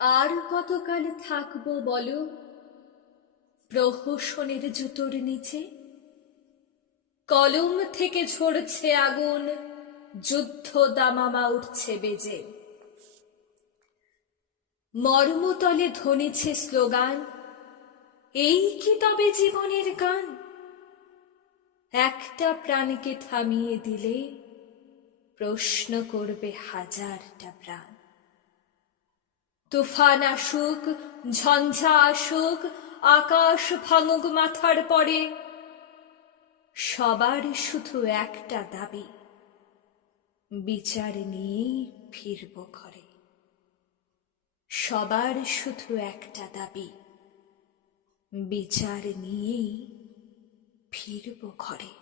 আর কতকাল থাকবো বলো প্রহসনের জুতোর নিচে? কলম থেকে ঝরছে আগুন, যুদ্ধ দামামা উঠছে বেজে। মর্মতলে ধ্বনিছে স্লোগান, এই কি তবে জীবনের গান? একটা প্রাণকে থামিয়ে দিলে প্রশ্ন করবে হাজারটা প্রাণ। তুফান আসুক, ঝঞ্ঝা আসুক, আকাশ ভাঙুক মাথার পরে, সবার শুধু একটা দাবি, বিচার নিয়েই ফিরব ঘরে। সবার শুধু একটা দাবি, বিচার নিয়েই ফিরব ঘরে।